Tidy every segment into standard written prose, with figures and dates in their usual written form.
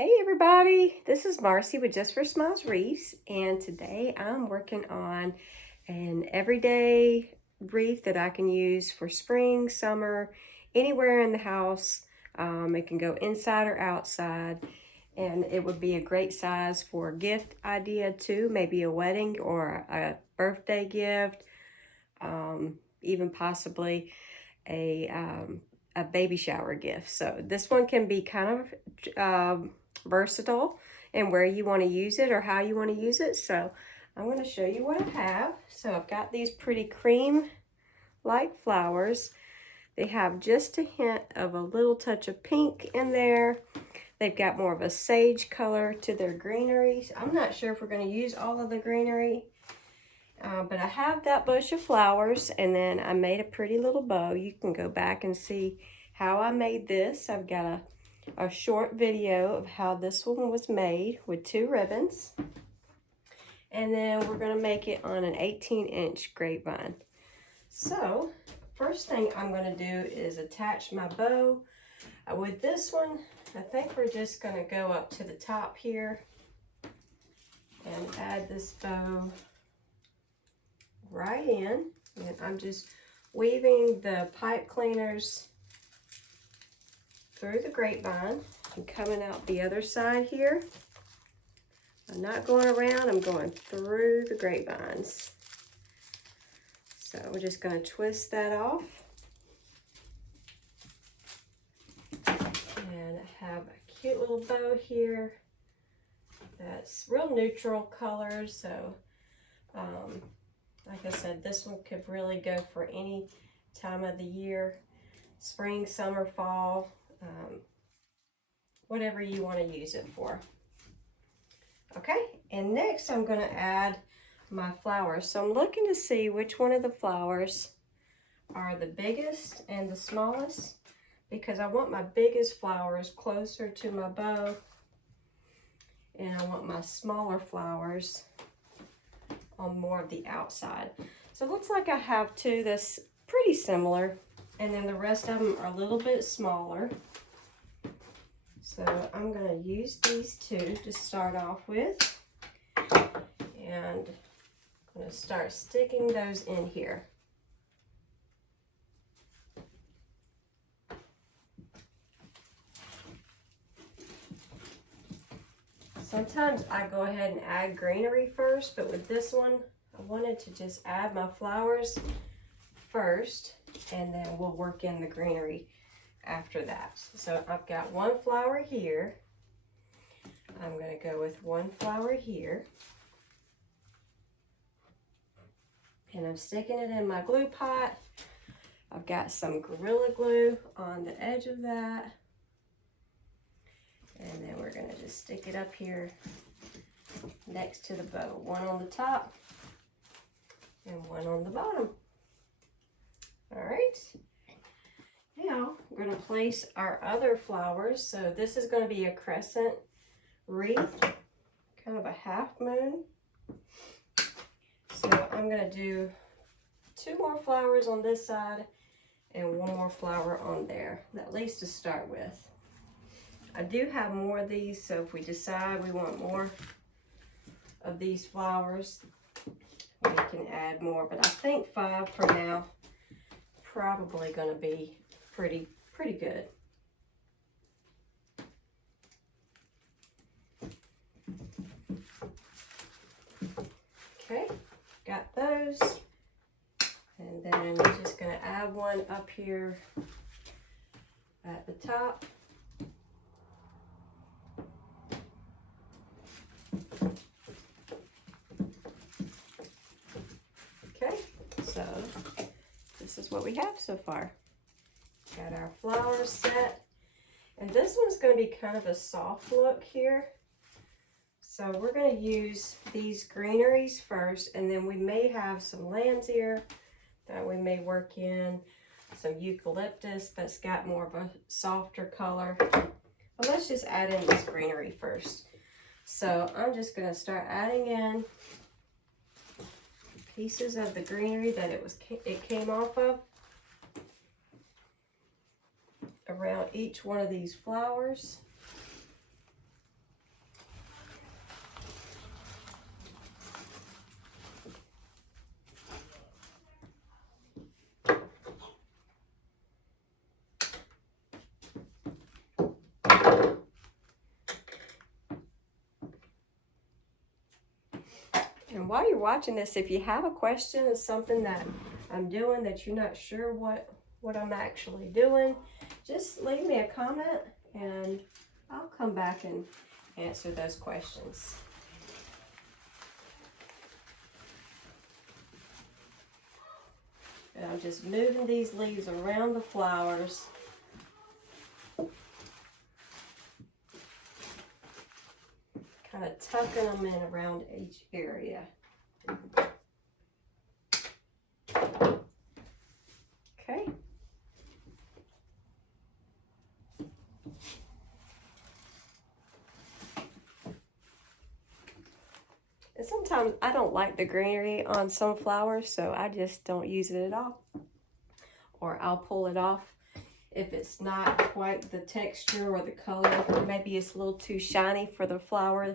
Hey everybody, this is Marcy with Just for Smiles Wreaths, and today I'm working on an everyday wreath that I can use for spring, summer, anywhere in the house. It can go inside or outside, and it would be a great size for a gift idea too, maybe a wedding or a birthday gift, even possibly a baby shower gift. So this one can be kind of versatile and where you want to use it or how you want to use it. So I'm going to show you what I have. So I've got these pretty cream like flowers. They have just a hint of a little touch of pink in there. They've got more of a sage color to their greenery. I'm not sure if we're going to use all of the greenery, but I have that bush of flowers, and then I made a pretty little bow. You can go back and see how I made this. I've got a short video of how this one was made with 2 ribbons. And then we're going to make it on an 18-inch grapevine. So first thing I'm going to do is attach my bow. With this one, I think we're just going to go up to the top here and add this bow right in. And I'm just weaving the pipe cleaners through the grapevine and coming out the other side here. I'm not going around, I'm going through the grapevines. So we're just going to twist that off. And I have a cute little bow here that's real neutral colors. So like I said, this one could really go for any time of the year, spring, summer, fall, whatever you want to use it for. Okay, and next I'm going to add my flowers. So I'm looking to see which one of the flowers are the biggest and the smallest, because I want my biggest flowers closer to my bow, and I want my smaller flowers on more of the outside. So it looks like I have 2 that's pretty similar, and then the rest of them are a little bit smaller. So I'm going to use these 2 to start off with, and I'm going to start sticking those in here. Sometimes I go ahead and add greenery first, but with this one, I wanted to just add my flowers first, and then we'll work in the greenery after that. So I've got 1 flower here. I'm going to go with 1 flower here. And I'm sticking it in my glue pot. I've got some Gorilla Glue on the edge of that. And then we're going to just stick it up here next to the bow. 1 on the top and 1 on the bottom. All right. Now we're going to place our other flowers. So this is going to be a crescent wreath, kind of a half moon. So I'm going to do 2 more flowers on this side and 1 more flower on there, at least to start with. I do have more of these, so if we decide we want more of these flowers, we can add more, but I think 5 for now, probably going to be pretty good. Okay, got those, and then we're just going to add 1 up here at the top. Okay, so this is what we have so far. Got our flowers set, and this one's going to be kind of a soft look here. So we're going to use these greeneries first, and then we may have some lamb's ear that we may work in, some eucalyptus that's got more of a softer color. But let's just add in this greenery first. So I'm just going to start adding in pieces of the greenery that it came off of around each one of these flowers. while you're watching this, if you have a question of something that I'm doing that you're not sure what I'm actually doing, just leave me a comment and I'll come back and answer those questions. And I'm just moving these leaves around the flowers. Kind of tucking them in around each area. Okay. And sometimes I don't like the greenery on some flowers, so I just don't use it at all. Or I'll pull it off if it's not quite the texture or the color. Maybe it's a little too shiny for the flower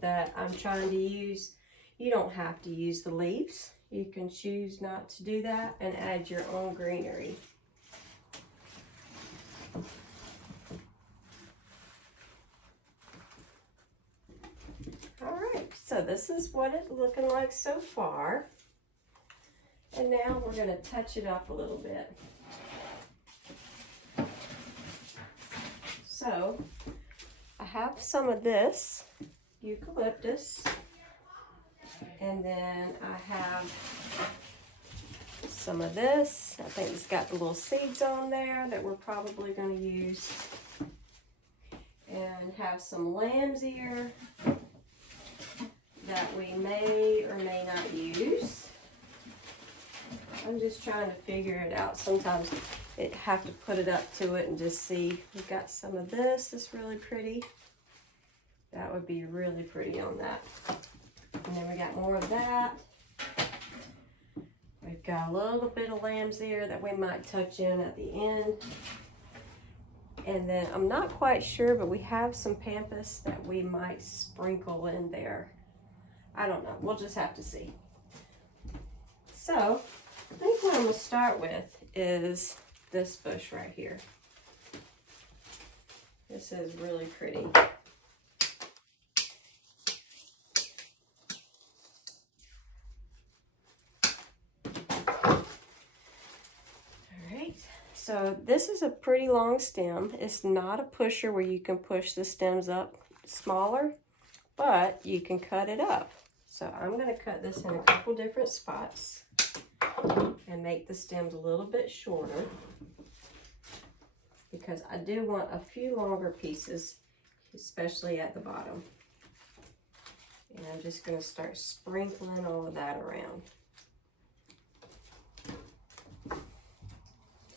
that I'm trying to use. You don't have to use the leaves. You can choose not to do that and add your own greenery. All right, so this is what it's looking like so far. And now we're going to touch it up a little bit. So I have some of this eucalyptus, and then I have some of this. I think it's got the little seeds on there that we're probably going to use, and have some lamb's ear that we may or may not use. I'm just trying to figure it out. Sometimes I have to put it up to it and just see. We've got some of this that's really pretty. That would be really pretty on that. And then we got more of that. We've got a little bit of lamb's ear that we might touch in at the end. And then I'm not quite sure, but we have some pampas that we might sprinkle in there. I don't know. We'll just have to see. So I think what I'm going to start with is this bush right here. This is really pretty. Alright, so this is a pretty long stem. It's not a pusher where you can push the stems up smaller, but you can cut it up. So I'm going to cut this in a couple different spots and make the stems a little bit shorter, because I do want a few longer pieces, especially at the bottom. And I'm just going to start sprinkling all of that around.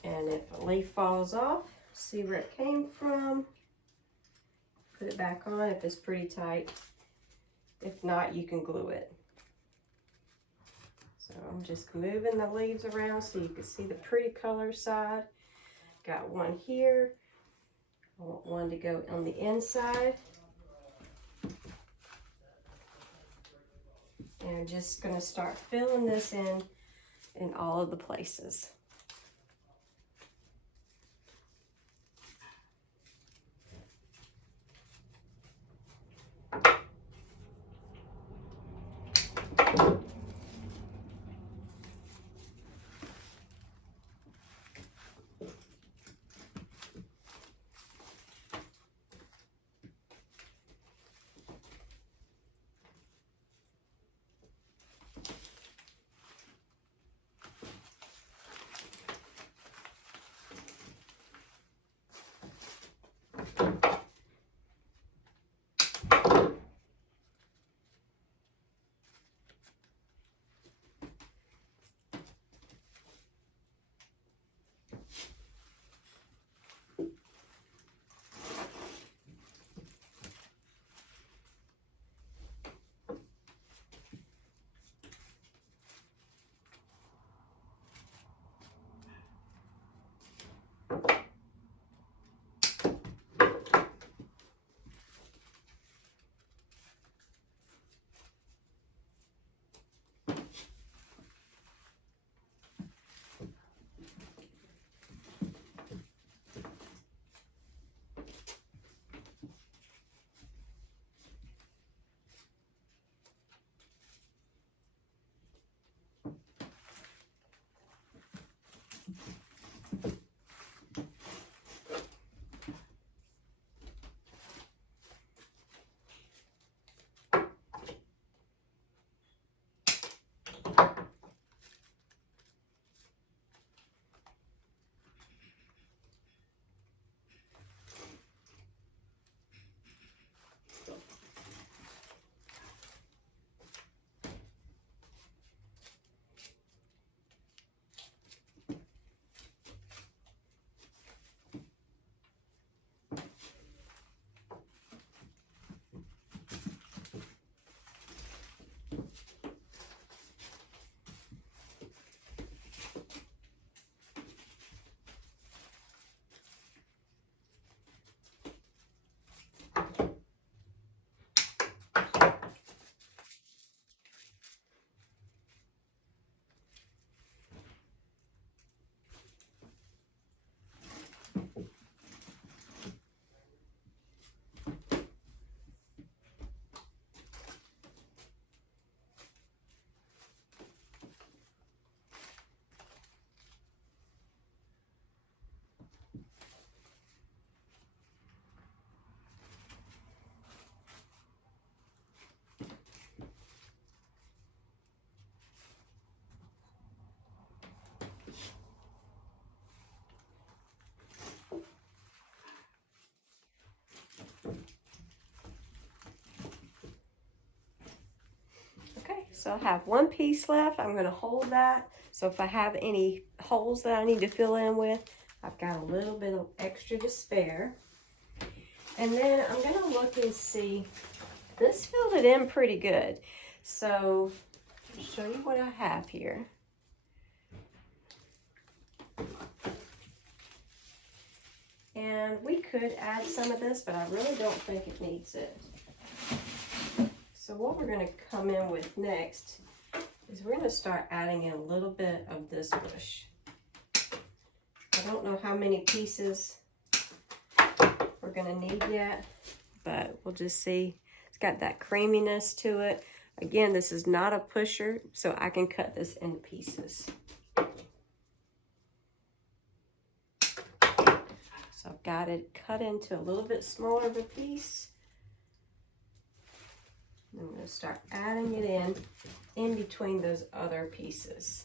And if a leaf falls off, see where it came from, put it back on if it's pretty tight. If not, you can glue it. So I'm just moving the leaves around so you can see the pretty color side. Got one here. I want one to go on the inside. And I'm just going to start filling this in all of the places. So I have one piece left. I'm going to hold that. So if I have any holes that I need to fill in with, I've got a little bit of extra to spare. And then I'm going to look and see, this filled it in pretty good. So I'll show you what I have here. And we could add some of this, but I really don't think it needs it. So what we're going to come in with next is we're going to start adding in a little bit of this bush. I don't know how many pieces we're going to need yet, but we'll just see. It's got that creaminess to it. Again, this is not a pusher, so I can cut this into pieces. So I've got it cut into a little bit smaller of a piece. I'm going to start adding it in between those other pieces.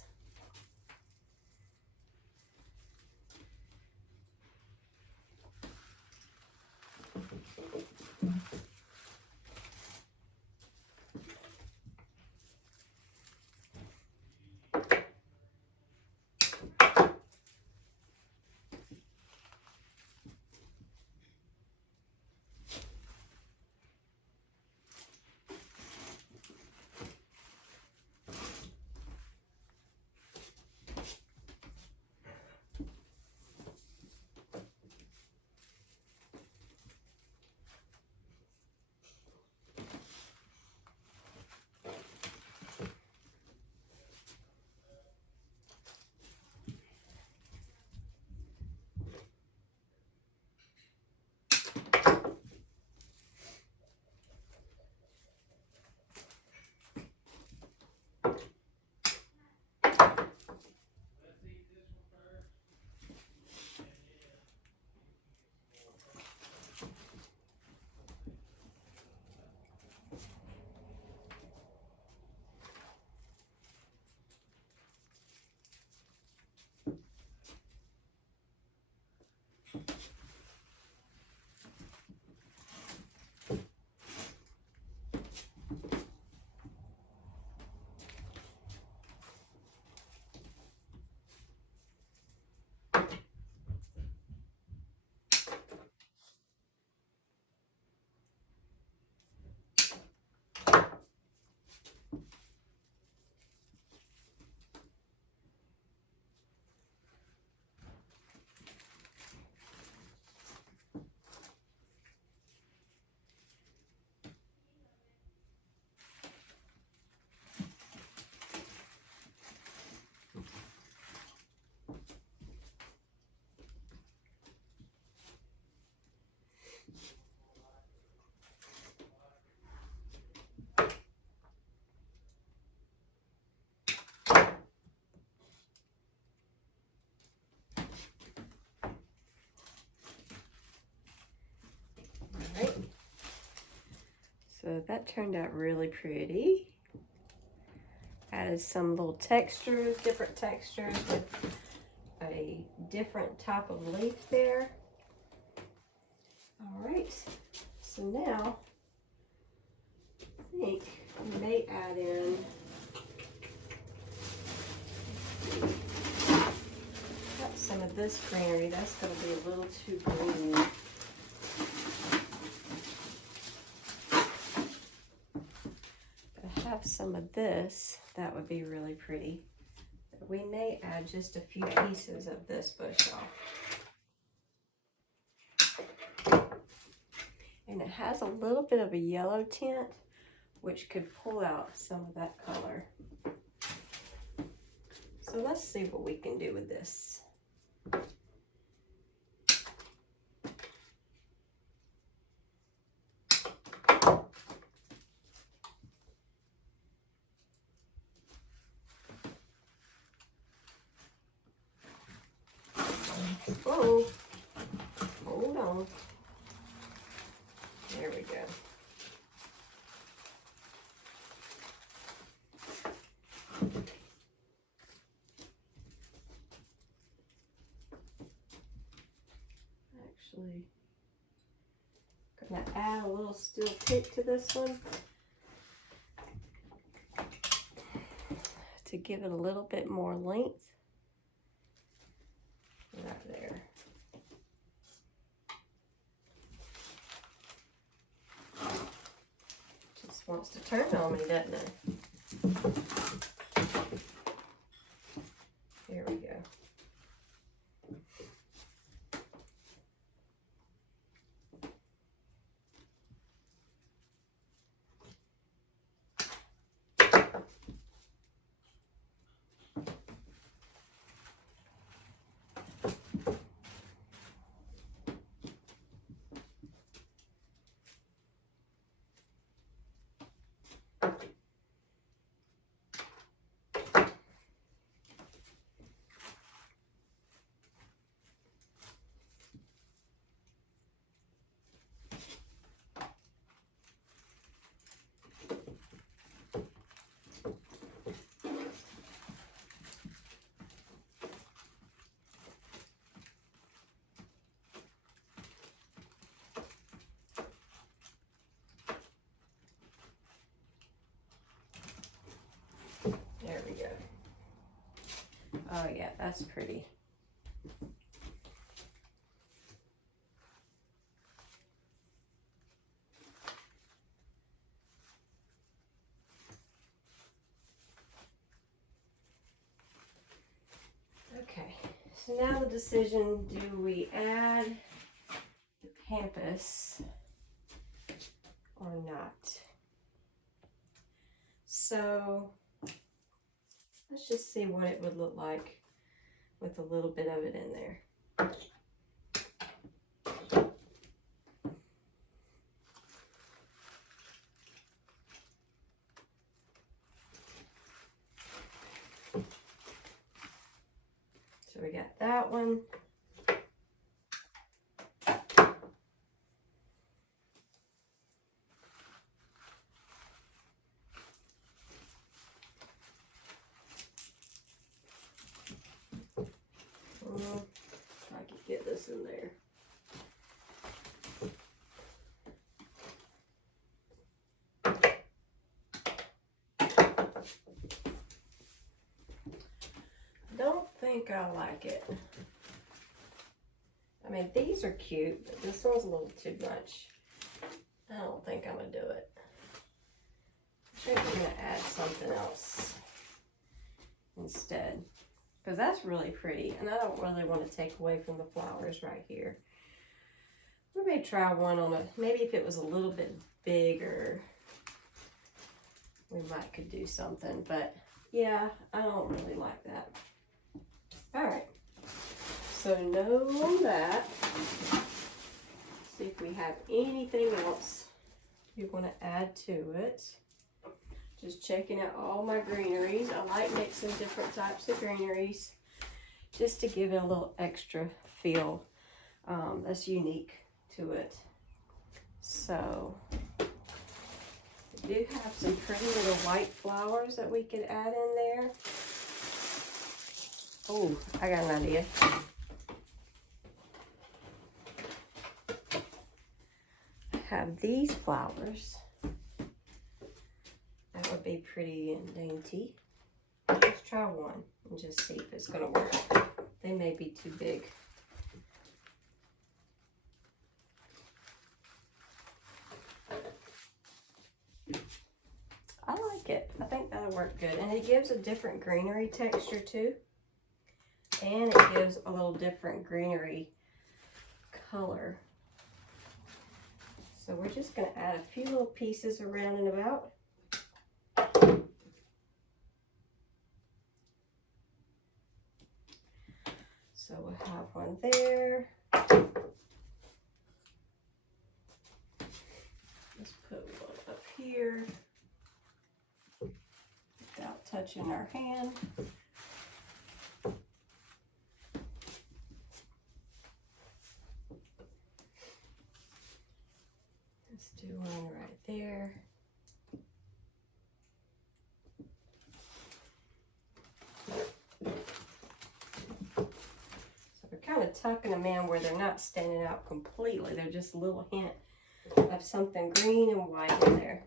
So that turned out really pretty. Added some little textures, different textures with a different type of leaf there. All right, so now I think we may add in, got some of this greenery. That's going to be a little too green. Have some of this, that would be really pretty. We may add just a few pieces of this bush off. And it has a little bit of a yellow tint, which could pull out some of that color. So let's see what we can do with this. Whoa, hold on. There we go. Actually, gonna add a little steel tip to this one. to give it a little bit more length. Right there. Just wants to turn on me, doesn't it? Here we go. There we go. Oh yeah, that's pretty. Okay, so now the decision, do we add the pampas or not? So let's just see what it would look like with a little bit of it in there. So we got that one. If I can get this in there. Don't think I like it. I mean, these are cute, but this one's a little too much. I don't think I'm gonna do it. I think I'm gonna add something else instead, because that's really pretty, and I don't really want to take away from the flowers right here. We may try one on a, maybe if it was a little bit bigger, we might could do something, but yeah, I don't really like that. All right, so no on that. See if we have anything else you want to add to it. Just checking out all my greeneries. I like mixing different types of greeneries just to give it a little extra feel that's unique to it. So we do have some pretty little white flowers that we could add in there. Oh, I got an idea. I have these flowers. That would be pretty and dainty. Let's try one and just see if it's gonna work. They may be too big. I like it. I think that'll work good. And it gives a different greenery texture too. And it gives a little different greenery color. So we're just gonna add a few little pieces around and about. So we'll have one there. Let's put one up here without touching our hand. Let's do one right there. Kind of tucking them in where they're not standing out completely. They're just a little hint of something green and white in there.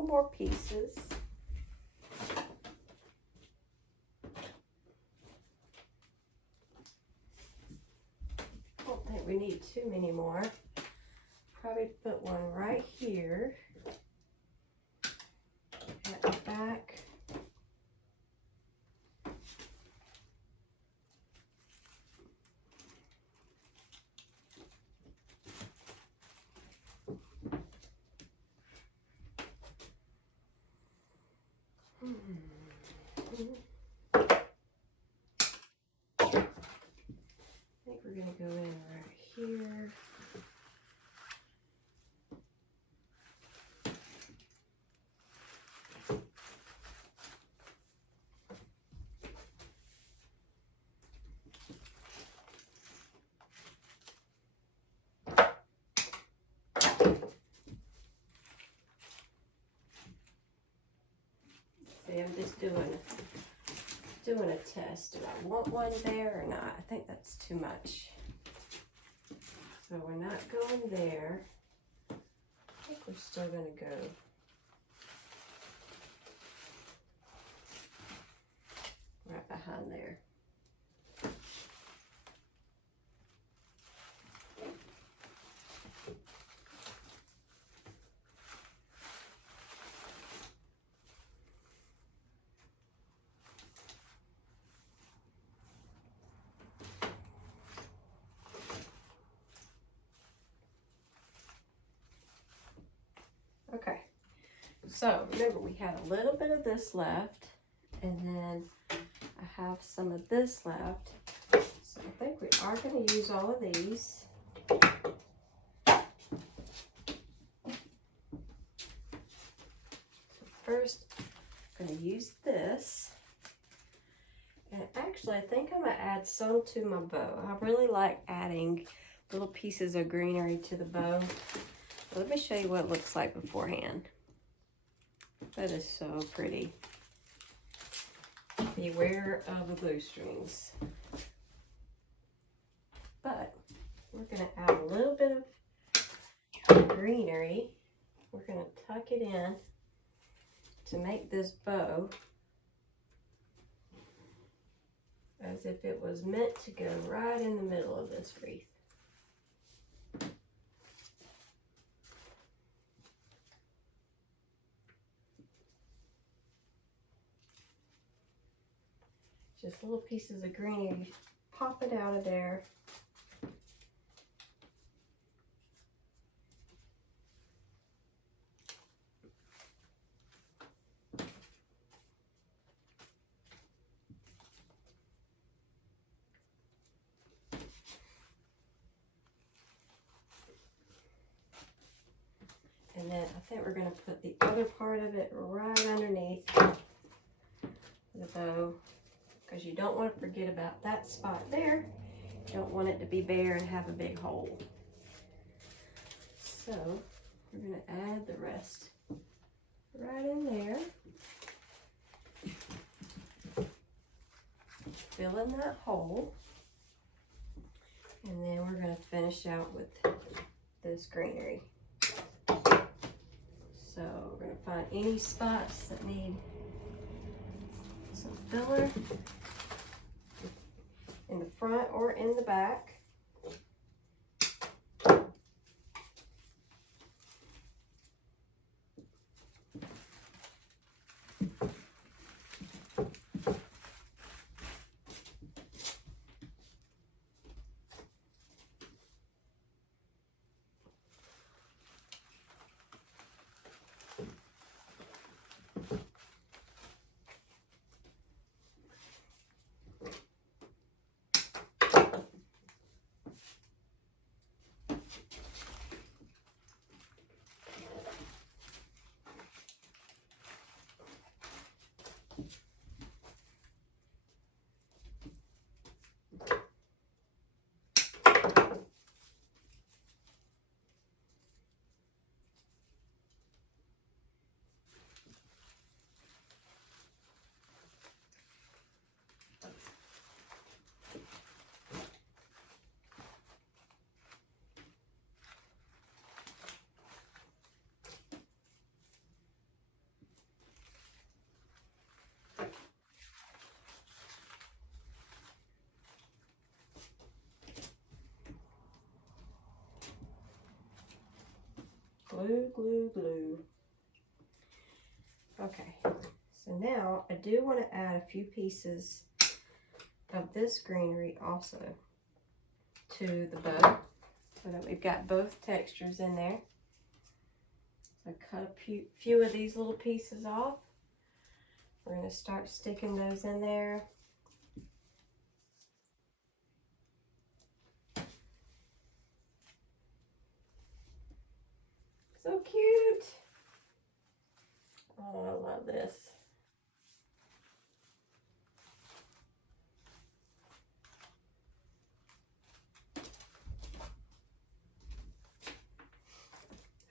couple more pieces. I don't think we need too many more. Probably put one right here at the back. I think we're going to go in right here. See, I'm just doing a test. Do I want one there or not? I think that's too much. So we're not going there. I think we're still going to go right behind there. Okay, so remember we had a little bit of this left, and then I have some of this left. So I think we are going to use all of these. So first, I'm going to use this. And actually, I think I'm going to add some to my bow. I really like adding little pieces of greenery to the bow. Let me show you what it looks like beforehand. That is so pretty. Beware of the glue strings. But we're going to add a little bit of greenery. We're going to tuck it in to make this bow as if it was meant to go right in the middle of this wreath. Just little pieces of greenery, pop it out of there. And then I think we're going to put the other part of it right underneath the bow, because you don't want to forget about that spot there. You don't want it to be bare and have a big hole. So we're going to add the rest right in there. Fill in that hole. And then we're going to finish out with this greenery. So we're going to find any spots that need some filler in the front or in the back. glue, glue, glue. Okay, so now I do want to add a few pieces of this greenery also to the bow so that we've got both textures in there. So cut a few of these little pieces off. We're going to start sticking those in there. So cute. Oh, I love this.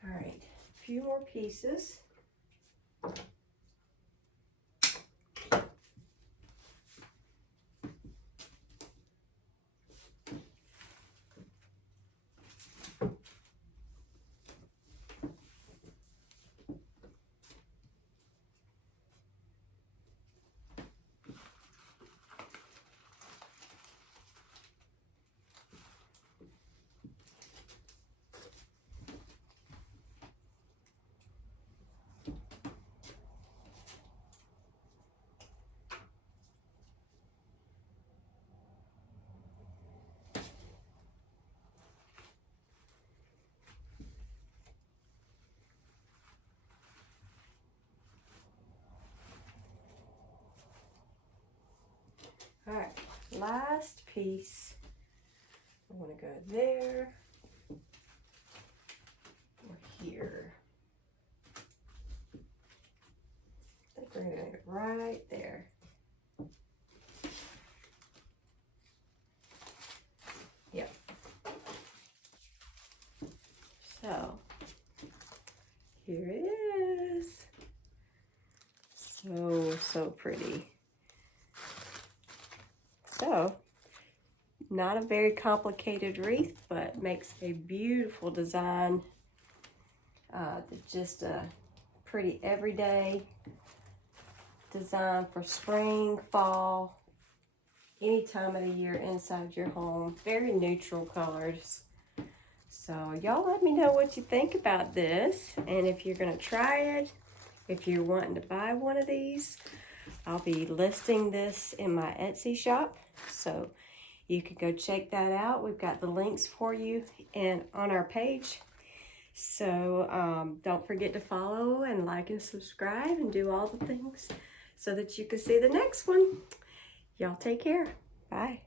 All right, a few more pieces. All right, last piece. I want to go there or here. I think we're going to go right there. Yep. So here it is. So pretty. So, not a very complicated wreath, but makes a beautiful design. Just a pretty everyday design for spring, fall, any time of the year inside your home. Very neutral colors. So y'all let me know what you think about this, and if you're gonna try it, if you're wanting to buy one of these, I'll be listing this in my Etsy shop, so you can go check that out. We've got the links for you and on our page. So don't forget to follow and like and subscribe and do all the things so that you can see the next one. Y'all take care. Bye.